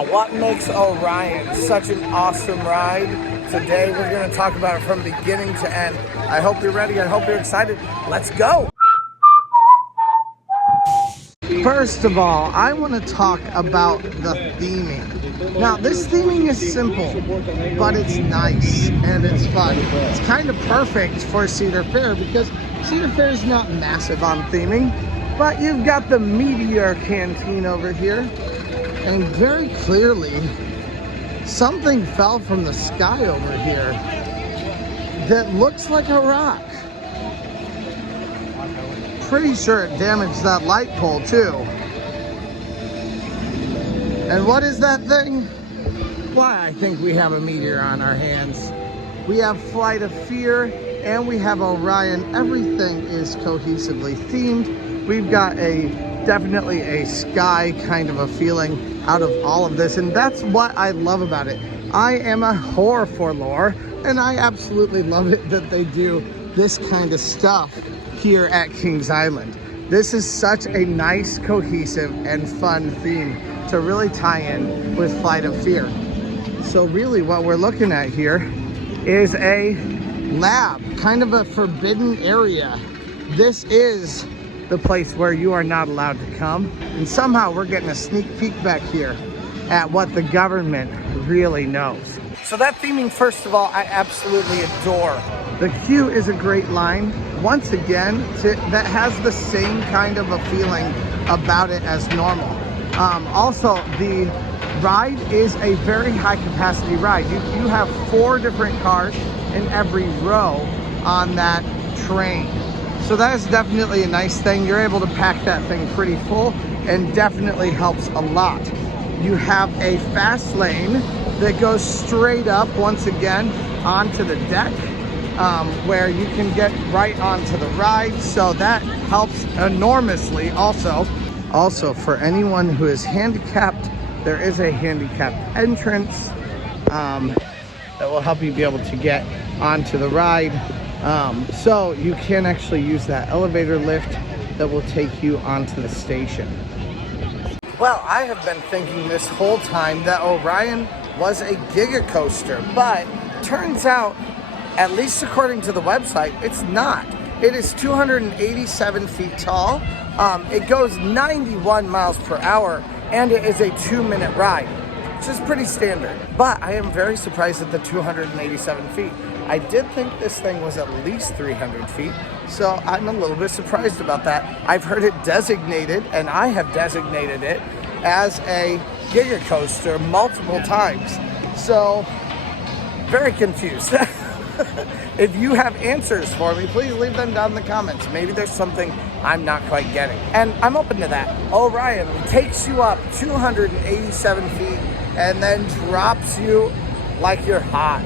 Now, what makes Orion such an awesome ride? Today, we're going to talk about it from beginning to end. I hope you're ready. I hope you're excited. Let's go. First of all, I want to talk about the theming. Now, this theming is simple, but it's nice and it's fun. It's kind of perfect for Cedar Fair because Cedar Fair is not massive on theming, but you've got the Meteor Canteen over here, and very clearly, something fell from the sky over here that looks like a rock. Pretty sure it damaged that light pole too. And what is that thing? Why, I think we have a meteor on our hands. We have Flight of Fear and we have Orion. Everything is cohesively themed. We've got definitely a sky kind of a feeling out of all of this, and that's what I love about it. I am a whore for lore, and I absolutely love it that they do this kind of stuff here at Kings Island. This is such a nice, cohesive, and fun theme to really tie in with Flight of Fear. So really what we're looking at here is a lab, kind of a forbidden area. This is the place where you are not allowed to come. And somehow we're getting a sneak peek back here at what the government really knows. So that theming, first of all, I absolutely adore. The queue is a great line. Once again, that has the same kind of a feeling about it as normal. Also, the ride is a very high capacity ride. You have 4 different cars in every row on that train. So that is definitely a nice thing. You're able to pack that thing pretty full and definitely helps a lot. You have a fast lane that goes straight up once again onto the deck, where you can get right onto the ride. So that helps enormously also. Also, for anyone who is handicapped, there is a handicapped entrance that will help you be able to get onto the ride. So you can actually use that elevator lift that will take you onto the station. Well, I have been thinking this whole time that Orion was a Gigacoaster, but turns out, at least according to the website, it's not. It is 287 feet tall. It goes 91 miles per hour, and it is a 2-minute ride, which is pretty standard. But I am very surprised at the 287 feet. I did think this thing was at least 300 feet, so I'm a little bit surprised about that. I've heard it designated, and I have designated it as a Gigacoaster multiple times. So, very confused. If you have answers for me, please leave them down in the comments. Maybe there's something I'm not quite getting. And I'm open to that. Orion takes you up 287 feet and then drops you like you're hot.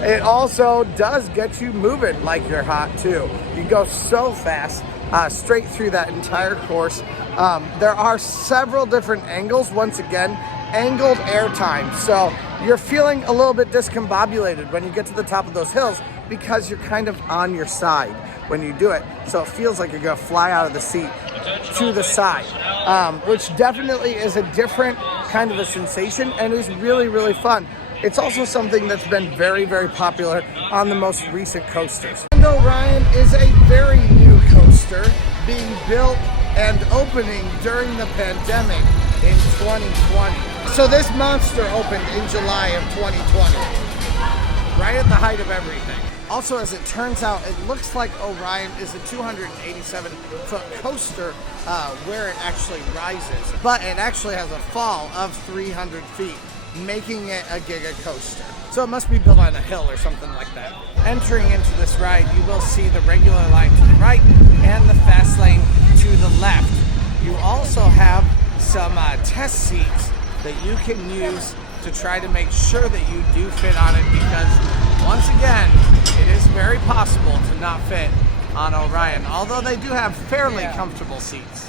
It also does get you moving like you're hot too. You go so fast straight through that entire course. There are several different angles. Once again, angled airtime. So you're feeling a little bit discombobulated when you get to the top of those hills because you're kind of on your side when you do it. So it feels like you're gonna fly out of the seat to the side, which definitely is a different kind of a sensation and is really, really fun. It's also something that's been very, very popular on the most recent coasters. And Orion is a very new coaster being built and opening during the pandemic in 2020. So this monster opened in July of 2020, right at the height of everything. Also, as it turns out, it looks like Orion is a 287-foot coaster where it actually rises, but it actually has a fall of 300 feet. Making it a Gigacoaster. So it must be built on a hill or something like that. Entering into this ride, you will see the regular line to the right and the fast lane to the left. You also have some test seats that you can use to try to make sure that you do fit on it, because once again, it is very possible to not fit on Orion, although they do have fairly comfortable seats.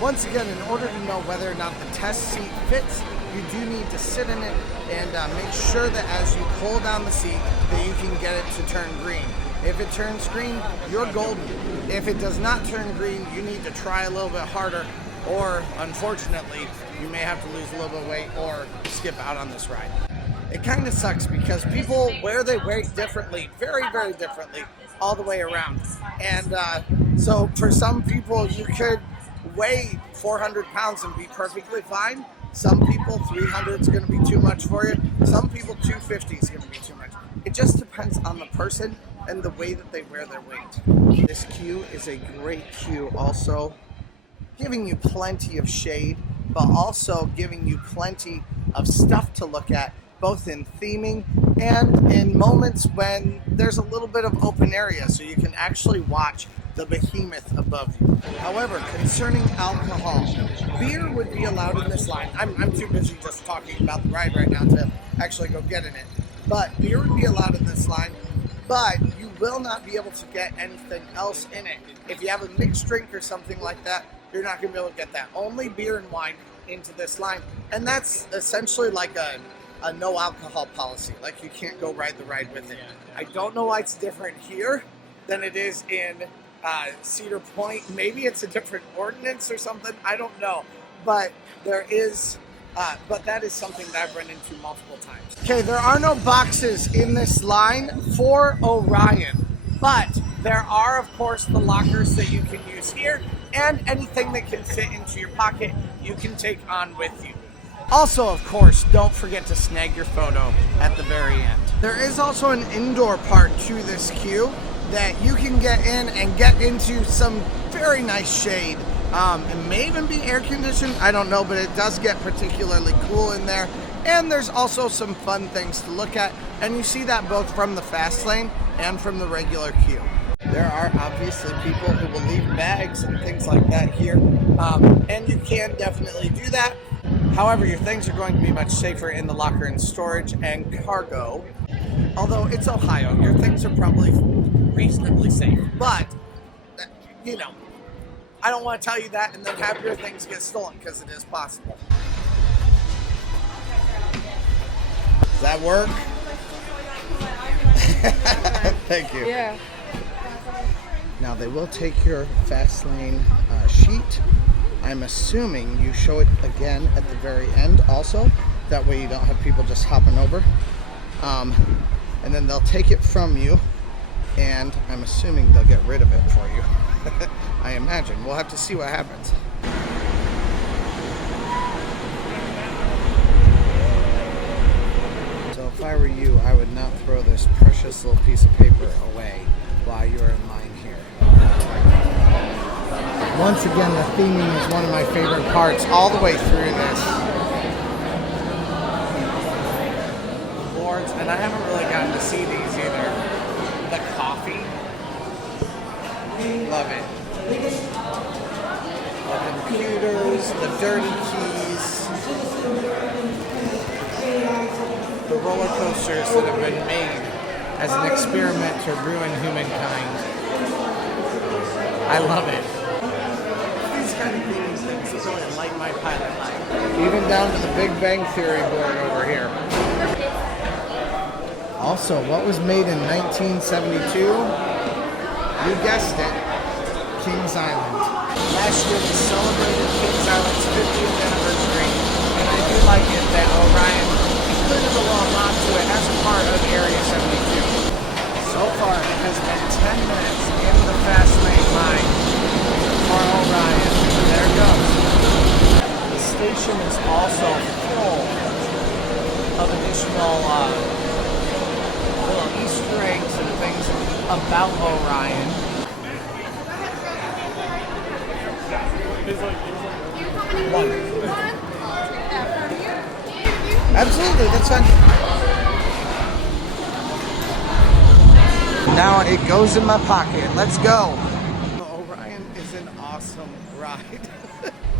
Once again, in order to know whether or not the test seat fits, you do need to sit in it and make sure that as you pull down the seat that you can get it to turn green. If it turns green, you're golden. If it does not turn green, you need to try a little bit harder or unfortunately, you may have to lose a little bit of weight or skip out on this ride. It kind of sucks because people wear their weight differently, very, very differently, all the way around. And so for some people, you could weigh 400 pounds and be perfectly fine. Some people, 300 is going to be too much for you. Some people, 250 is going to be too much. It just depends on the person and the way that they wear their weight. This queue is a great queue also, giving you plenty of shade, but also giving you plenty of stuff to look at, both in theming and in moments when there's a little bit of open area so you can actually watch the behemoth above you. However, concerning alcohol, beer would be allowed in this line. I'm too busy just talking about the ride right now to actually go get in it. But beer would be allowed in this line, but you will not be able to get anything else in it. If you have a mixed drink or something like that, you're not going to be able to get that. Only beer and wine into this line. And that's essentially like a no alcohol policy. Like you can't go ride the ride with it. I don't know why it's different here than it is in Cedar Point. Maybe it's a different ordinance or something. I don't know. But there is, but that is something that I've run into multiple times. Okay, there are no boxes in this line for Orion, but there are, of course, the lockers that you can use here, and anything that can fit into your pocket, you can take on with you. Also, of course, don't forget to snag your photo at the very end. There is also an indoor part to this queue that you can get in and get into some very nice shade. It may even be air conditioned, I don't know, but it does get particularly cool in there. And there's also some fun things to look at, and you see that both from the fast lane and from the regular queue. There are obviously people who will leave bags and things like that here, and you can definitely do that. However, your things are going to be much safer in the locker and storage and cargo. Although it's Ohio, your things are probably reasonably safe. But, you know, I don't want to tell you that and then have your things get stolen, because it is possible. Does that work? Thank you. Yeah. Now they will take your fast lane sheet. I'm assuming you show it again at the very end also. That way you don't have people just hopping over. And then they'll take it from you, and I'm assuming they'll get rid of it for you. I imagine. We'll have to see what happens. So if I were you, I would not throw this precious little piece of paper away while you're in line here. Once again, the theming is one of my favorite parts all the way through this. Boards, and I haven't really gotten to see these either. The coffee. Love it. The computers, the dirty keys. The roller coasters that have been made as an experiment to ruin humankind. I love it. These kind of things really light my pilot light. Even down to the Big Bang Theory board over here. Also, what was made in 1972? You guessed it, Kings Island. Last year we celebrated Kings Island's 50th anniversary, and I do like it that Orion included a little nod to it as a part of Area 72. So far, it has been 10 minutes in the fast lane line for Orion. There it goes. The station is also full of additional little Easter eggs and things about Orion. Absolutely, that's fine. Now it goes in my pocket. Let's go. Orion is an awesome ride.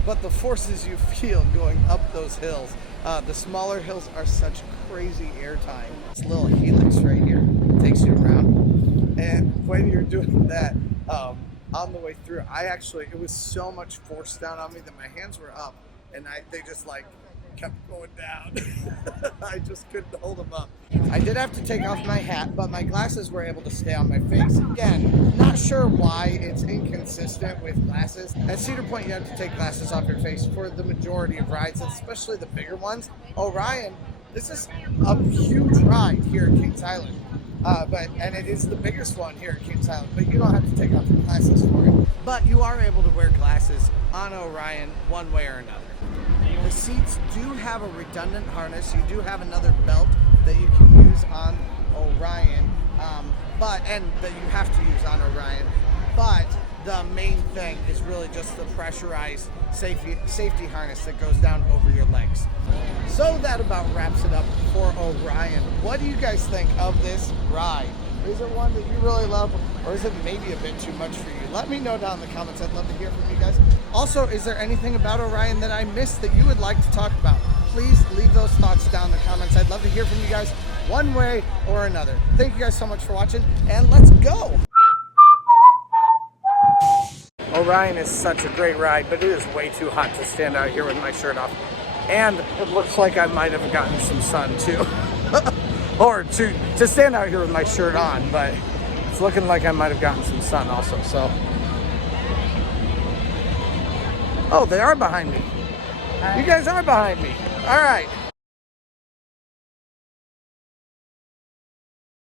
But the forces you feel going up those hills, the smaller hills are such crazy airtime. This little helix right here takes you around. And when you're doing that, on the way through, it was so much force down on me that my hands were up, and they just like kept going down. I just couldn't hold them up. I did have to take off my hat, but my glasses were able to stay on my face. Again, not sure why it's inconsistent with glasses. At Cedar Point, you have to take glasses off your face for the majority of rides, especially the bigger ones. Orion, this is a huge ride here at Kings Island. And it is the biggest one here at Kings Island, but you don't have to take off your glasses for it. But you are able to wear glasses on Orion one way or another. The seats do have a redundant harness. You do have another belt that you can use on Orion, and that you have to use on Orion. But the main thing is really just the pressurized safety harness that goes down over your legs. So that about wraps it up for Orion. What do you guys think of this ride? Is it one that you really love, or is it maybe a bit too much for you? Let me know down in the comments. I'd love to hear from you guys. Also, is there anything about Orion that I missed that you would like to talk about? Please leave those thoughts down in the comments. I'd love to hear from you guys one way or another. Thank you guys so much for watching, and let's go! Orion is such a great ride, but it is way too hot to stand out here with my shirt off. And it looks like I might have gotten some sun too. Or to stand out here with my shirt on, but it's looking like I might have gotten some sun also, so. Oh, they are behind me. You guys are behind me. All right.